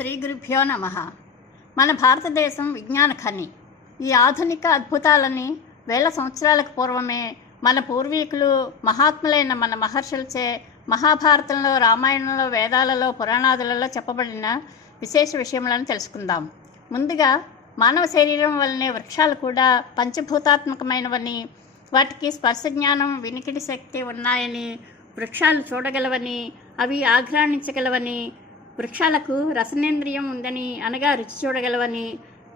శ్రీ గురుభ్యో నమ. మన భారతదేశం విజ్ఞాన ఖని. ఈ ఆధునిక అద్భుతాలని వేల సంవత్సరాలకు పూర్వమే మన పూర్వీకులు మహాత్ములైన మన మహర్షులచే మహాభారతంలో రామాయణంలో వేదాలలో పురాణాదులలో చెప్పబడిన విశేష విషయములను తెలుసుకుందాం. ముందుగా మానవ శరీరం వల్లనే వృక్షాలు కూడా పంచభూతాత్మకమైనవని వాటికి స్పర్శ జ్ఞానం వినికిడి శక్తి ఉన్నాయని వృక్షాలు చూడగలవని అవి ఆఘ్రాణించగలవని వృక్షాలకు రసనేంద్రియం ఉందని అనగా రుచి చూడగలవని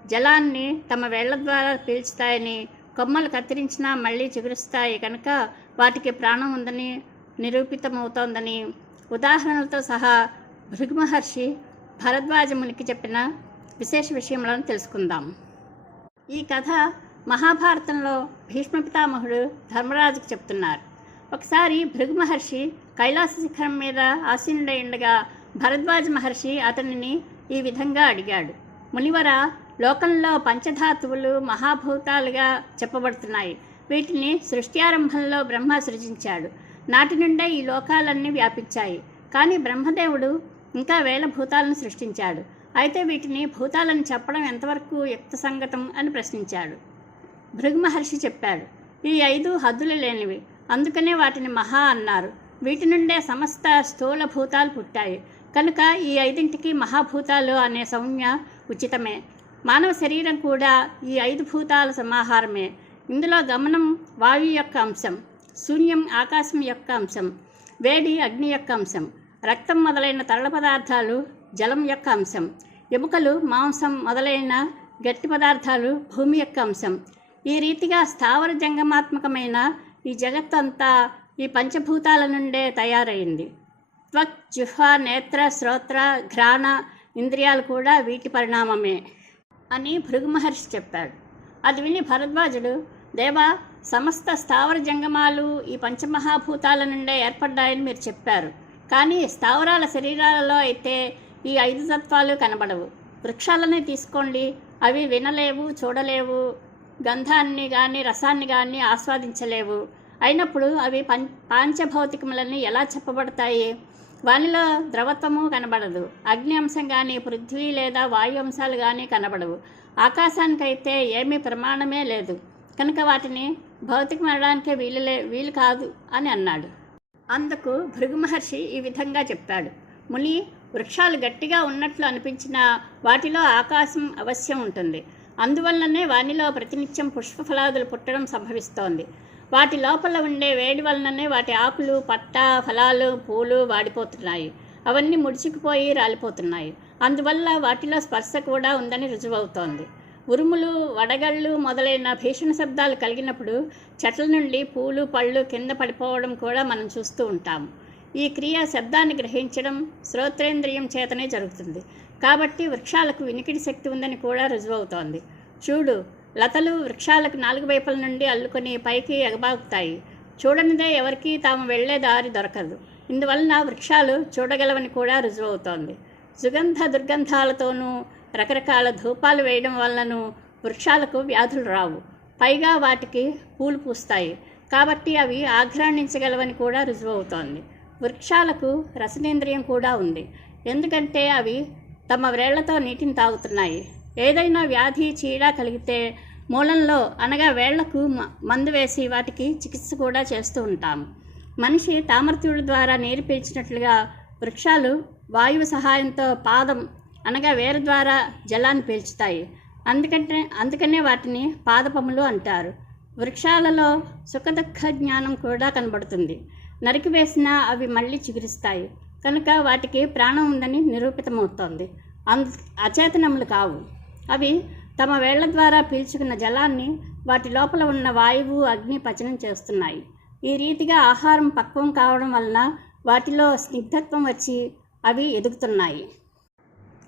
జలాన్ని తమ వేళ్ళ ద్వారా పీల్చుతాయని కొమ్మలు కత్తిరించినా మళ్ళీ చిగురుస్తాయి కనుక వాటికి ప్రాణం ఉందని నిరూపితమవుతోందని ఉదాహరణలతో సహా భృగుమహర్షి భరద్వాజ మునికి చెప్పిన విశేష విషయములను తెలుసుకుందాం. ఈ కథ మహాభారతంలో భీష్మ పితామహుడు ధర్మరాజుకు చెప్తున్నారు. ఒకసారి భృగు మహర్షి కైలాస శిఖరం మీద ఆసీనుడై ఉండగా భరద్వాజ మహర్షి అతనిని ఈ విధంగా అడిగాడు. మునివర లోకంలో పంచధాతువులు మహాభూతాలుగా చెప్పబడుతున్నాయి. వీటిని సృష్ట్యారంభంలో బ్రహ్మ సృజించాడు. నాటి నుండే ఈ లోకాలన్నీ వ్యాపించాయి. కానీ బ్రహ్మదేవుడు ఇంకా వేల భూతాలను సృష్టించాడు. అయితే వీటిని భూతాలను చెప్పడం ఎంతవరకు యుక్త సంగతం అని ప్రశ్నించాడు. భృగు మహర్షి చెప్పాడు ఈ ఐదు హద్దులు లేనివి. అందుకనే వాటిని మహా అన్నారు. వీటి నుండే సమస్త స్థూల భూతాలు పుట్టాయి. కనుక ఈ ఐదింటికి మహాభూతాలు అనే సంజ్ఞ ఉచితమే. మానవ శరీరం కూడా ఈ ఐదు భూతాల సమాహారమే. ఇందులో గమనం వాయు యొక్క అంశం శూన్యం ఆకాశం యొక్క అంశం వేడి అగ్ని యొక్క అంశం రక్తం మొదలైన తరల పదార్థాలు జలం యొక్క అంశం ఎముకలు మాంసం మొదలైన గట్టి పదార్థాలు భూమి యొక్క అంశం. ఈ రీతిగా స్థావర జంగమాత్మకమైన ఈ జగత్తంతా ఈ పంచభూతాల నుండే తయారైంది. త్వక్ జిహ్వ నేత్ర శ్రోత్ర ఘ్రాణ ఇంద్రియాలు కూడా వీటి పరిణామమే అని భృగుమహర్షి చెప్పాడు. అది విని భరద్వాజుడు దేవా సమస్త స్థావర జంగమాలు ఈ పంచమహాభూతాల నుండే ఏర్పడ్డాయని మీరు చెప్పారు. కానీ స్థావరాల శరీరాలలో అయితే ఈ ఐదు తత్వాలు కనబడవు. వృక్షాలనే తీసుకోండి. అవి వినలేవు చూడలేవు. గంధాన్ని కానీ రసాన్ని కానీ ఆస్వాదించలేవు. అయినప్పుడు అవి పం పాంచభౌతికములని ఎలా చెప్పబడతాయి? వానిలో ద్రవత్వము కనబడదు. అగ్ని అంశం కానీ పృథ్వీ లేదా వాయు అంశాలు కానీ కనబడవు. ఆకాశానికైతే ఏమీ ప్రమాణమే లేదు. కనుక వాటిని భౌతికమనడానికే వీలు లే వీలు కాదు అని అన్నాడు. అందుకు భృగు మహర్షి ఈ విధంగా చెప్పాడు. ముని వృక్షాలు గట్టిగా ఉన్నట్లు అనిపించిన వాటిలో ఆకాశం అవశ్యం ఉంటుంది. అందువల్లనే వానిలో ప్రతినిత్యం పుష్పఫలాదులు పుట్టడం సంభవిస్తోంది. వాటి లోపల ఉండే వేడి వలననే వాటి ఆకులు పట్ట ఫలాలు పూలు వాడిపోతున్నాయి. అవన్నీ ముడుచుకుపోయి రాలిపోతున్నాయి. అందువల్ల వాటిలో స్పర్శ కూడా ఉందని రుజువవుతోంది. ఉరుములు వడగళ్ళు మొదలైన భీషణ శబ్దాలు కలిగినప్పుడు చెట్ల నుండి పూలు పళ్ళు కింద పడిపోవడం కూడా మనం చూస్తూ ఉంటాము ఈ క్రియ శబ్దాన్ని గ్రహించడం శ్రోత్రేంద్రియం చేతనే జరుగుతుంది. కాబట్టి వృక్షాలకు వినికిడి శక్తి ఉందని కూడా రుజువవుతోంది. చూడు లతలు వృక్షాలకు నాలుగు వైపుల నుండి అల్లుకొని పైకి ఎగబాగుతాయి. చూడనిదే ఎవరికీ తాము వెళ్ళే దారి దొరకదు. ఇందువలన వృక్షాలు చూడగలవని కూడా రుజువవుతోంది. సుగంధ దుర్గంధాలతోనూ రకరకాల ధూపాలు వేయడం వలనను వృక్షాలకు వ్యాధులు రావు. పైగా వాటికి పూలు పూస్తాయి. కాబట్టి అవి ఆఘ్రాణించగలవని కూడా రుజువవుతోంది. వృక్షాలకు రసనేంద్రియం కూడా ఉంది. ఎందుకంటే అవి తమ వ్రేళ్ళతో నీటిని తాగుతున్నాయి. ఏదైనా వ్యాధి చీడ కలిగితే మూలంలో అనగా వేళ్ళకు మ- మందు వేసి వాటికి చికిత్స కూడా చేస్తూ ఉంటాము మనిషి తామరతీయుడి ద్వారా నీరు పీల్చినట్లుగా వృక్షాలు వాయువు సహాయంతో పాదం అనగా వేరు ద్వారా జలాన్ని పీల్చుతాయి. అందుకంటే అందుకనే వాటిని పాదపములు అంటారు. వృక్షాలలో సుఖదుఖ జ్ఞానం కూడా కనబడుతుంది. నరికివేసినా అవి మళ్ళీ చిగురిస్తాయి. కనుక వాటికి ప్రాణం ఉందని నిరూపితమవుతోంది. అందు అచేతనములు కావు. అవి తమ వేళ్ళ ద్వారా పీల్చుకున్న జలాన్ని వాటి లోపల ఉన్న వాయువు అగ్ని పచనం చేస్తున్నాయి. ఈ రీతిగా ఆహారం పక్వం కావడం వలన వాటిలో స్నిగ్ధత్వం వచ్చి అవి ఎదుగుతున్నాయి.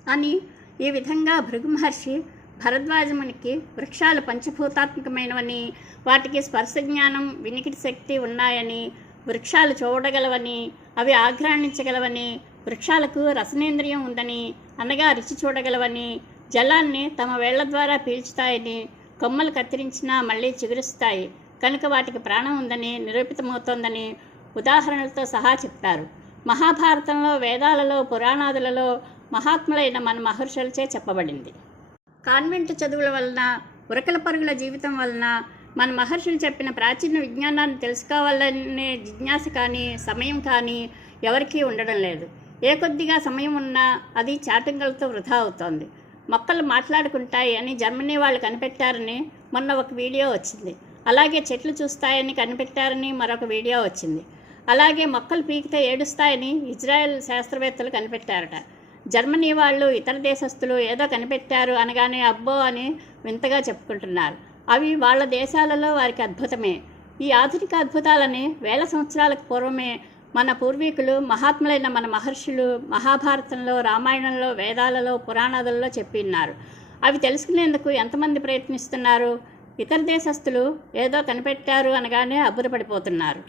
అని ఈ విధంగా భృగు మహర్షి భరద్వాజమునికి వృక్షాలు పంచభూతాత్మకమైనవని వాటికి స్పర్శ జ్ఞానం వినికిడి శక్తి ఉన్నాయని వృక్షాలు చూడగలవని అవి ఆఘ్రాణించగలవని వృక్షాలకు రసనేంద్రియం ఉందని అనగా రుచి చూడగలవని జలాన్ని తమ వేళ్ళ ద్వారా పీల్చుతాయని కొమ్మలు కత్తిరించినా మళ్ళీ చిగురుస్తాయి. కనుక వాటికి ప్రాణం ఉందని నిరూపితమవుతోందని ఉదాహరణలతో సహా చెప్తారు మహాభారతంలో వేదాలలో పురాణాదులలో మహాత్ములైన మన మహర్షులచే చెప్పబడింది. కాన్వెంట్ చదువుల వలన ఉరకల పరుగుల జీవితం వలన మన మహర్షులు చెప్పిన ప్రాచీన విజ్ఞానాన్ని తెలుసుకోవాలనే జిజ్ఞాస కానీ సమయం కానీ ఎవరికీ ఉండడం లేదు. ఏ కొద్దిగా సమయం ఉన్నా అది చాటింగులతో వృధా అవుతోంది. మొక్కలు మాట్లాడుకుంటాయి అని జర్మనీ వాళ్ళు కనిపెట్టారని మొన్న ఒక వీడియో వచ్చింది. అలాగే చెట్లు చూస్తాయని కనిపెట్టారని మరొక వీడియో వచ్చింది. అలాగే మొక్కలు పీకితే ఏడుస్తాయని ఇజ్రాయెల్ శాస్త్రవేత్తలు కనిపెట్టారట. జర్మనీ వాళ్ళు ఇతర దేశస్తులు ఏదో కనిపెట్టారు అనగానే అబ్బో అని వింతగా చెప్పుకుంటున్నారు. అవి వాళ్ళ దేశాలలో వారికి అద్భుతమే. ఈ ఆధునిక అద్భుతాలని వేల సంవత్సరాలకు పూర్వమే మన పూర్వీకులు మహాత్ములైన మన మహర్షులు మహాభారతంలో రామాయణంలో వేదాలలో పురాణాలలో చెప్పిన్నారు. అవి తెలుసుకునేందుకు ఎంతమంది ప్రయత్నిస్తున్నారు? ఇతర దేశస్థులు ఏదో కనిపెట్టారు అనగానే అబ్బురపడిపోతున్నారు.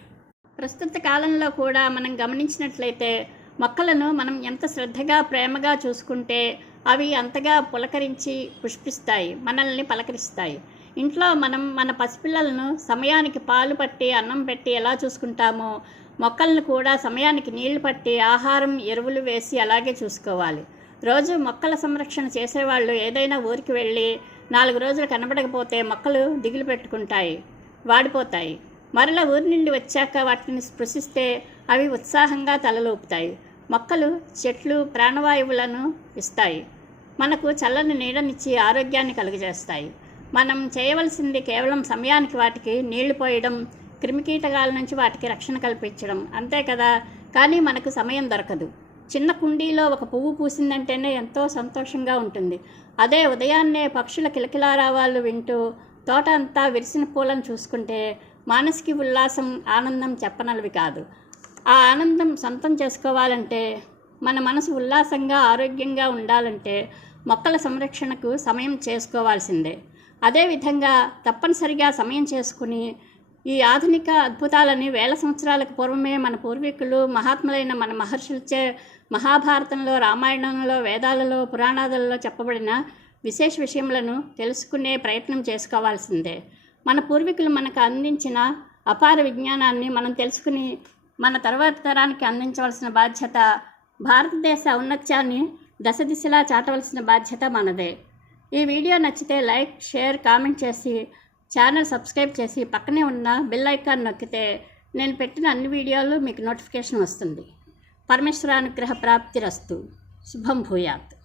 ప్రస్తుత కాలంలో కూడా మనం గమనించినట్లయితే మొక్కలను మనం ఎంత శ్రద్ధగా ప్రేమగా చూసుకుంటే అవి అంతగా పులకరించి పుష్పిస్తాయి మనల్ని పలకరిస్తాయి. ఇంట్లో మనం మన పసిపిల్లలను సమయానికి పాలు పట్టి అన్నం పెట్టి ఎలా చూసుకుంటామో మొక్కలను కూడా సమయానికి నీళ్ళు పట్టి ఆహారం ఎరువులు వేసి అలాగే చూసుకోవాలి. రోజు మొక్కల సంరక్షణ చేసేవాళ్ళు ఏదైనా ఊరికి వెళ్ళి నాలుగు రోజులు కనబడకపోతే మొక్కలు దిగులు పెట్టుకుంటాయి వాడిపోతాయి. మరలా ఊరి నుండి వచ్చాక వాటిని స్పృశిస్తే అవి ఉత్సాహంగా తలలూపుతాయి. మొక్కలు చెట్లు ప్రాణవాయువులను ఇస్తాయి. మనకు చల్లని నీడనిచ్చి ఆరోగ్యాన్ని కలుగజేస్తాయి. మనం చేయవలసింది కేవలం సమయానికి వాటికి నీళ్ళు పోయడం క్రిమికీటకాల నుంచి వాటికి రక్షణ కల్పించడం. అంతే కదా? కానీ మనకు సమయం దొరకదు. చిన్న కుండీలో ఒక పువ్వు పూసిందంటేనే ఎంతో సంతోషంగా ఉంటుంది. అదే ఉదయాన్నే పక్షుల కిలకిలారావాళ్ళు వింటూ తోట అంతా విరిసిన పూలను చూసుకుంటే మానసిక ఉల్లాసం ఆనందం చెప్పనలవి కాదు. ఆ ఆనందం సొంతం చేసుకోవాలంటే మన మనసు ఉల్లాసంగా ఆరోగ్యంగా ఉండాలంటే మొక్కల సంరక్షణకు సమయం చేసుకోవాల్సిందే. అదేవిధంగా తప్పనిసరిగా సమయం చేసుకుని ఈ ఆధునిక అద్భుతాలని వేల సంవత్సరాలకు పూర్వమే మన పూర్వీకులు మహాత్ములైన మన మహర్షులచే మహాభారతంలో రామాయణంలో వేదాలలో పురాణాలలో చెప్పబడిన విశేష విషయములను తెలుసుకునే ప్రయత్నం చేసుకోవాల్సిందే. మన పూర్వీకులు మనకు అందించిన అపార విజ్ఞానాన్ని మనం తెలుసుకుని మన తర్వాత తరానికి అందించవలసిన బాధ్యత భారతదేశ ఔన్నత్యాన్ని దశ దిశలా చాటవలసిన బాధ్యత మనదే. ఈ వీడియో నచ్చితే లైక్ షేర్ కామెంట్ చేసి ఛానల్ సబ్స్క్రైబ్ చేసి పక్కనే ఉన్న బెల్ ఐకాన్ నొక్కితే నేను పెట్టిన అన్ని వీడియోలు మీకు నోటిఫికేషన్ వస్తుంది. పరమేశ్వరానుగ్రహ ప్రాప్తిరస్తు. శుభం భూయాత్.